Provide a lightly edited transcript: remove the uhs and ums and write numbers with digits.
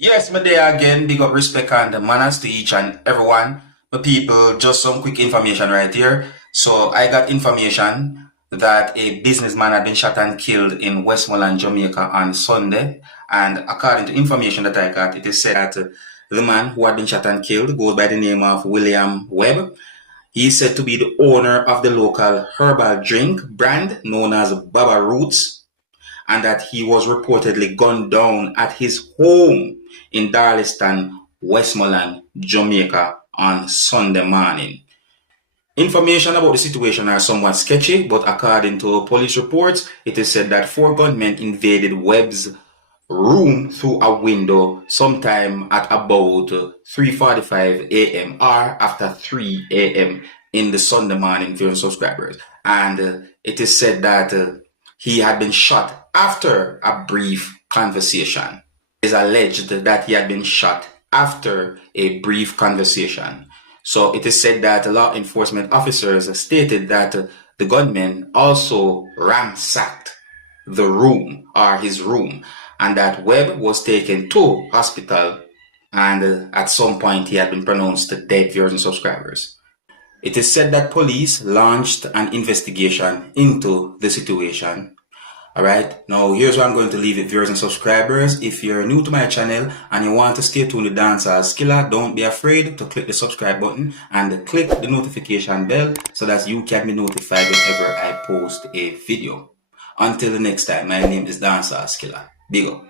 Yes, my day again. Big up respect and manners to each and everyone. My people, just some quick information right here. So I got information that a businessman had been shot and killed in Westmoreland, Jamaica on Sunday. And according to information that I got, it is said that the man who had been shot and killed goes by the name of William Webb. He is said to be the owner of the local herbal drink brand known as Baba Roots, and that he was reportedly gunned down at his home in Darliston, Westmoreland, Jamaica on Sunday morning. Information about the situation are somewhat sketchy, but according to police reports, it is said that 4 gunmen invaded Webb's room through a window sometime at about 3:45 a.m. or after 3 a.m. in the Sunday morning, viewing subscribers. And it is said that he had been shot after a brief conversation. It is alleged that he had been shot after a brief conversation. So it is said that law enforcement officers stated that the gunman also ransacked the room or his room, and that Webb was taken to hospital, and at some point he had been pronounced dead, viewers and subscribers. It is said that police launched an investigation into the situation. Alright, now here's where I'm going to leave it, viewers and subscribers. If you're new to my channel and you want to stay tuned with Dancehall Skilla, don't be afraid to click the subscribe button and click the notification bell so that you can be notified whenever I post a video. Until the next time, my name is Dancehall Skilla. Big up.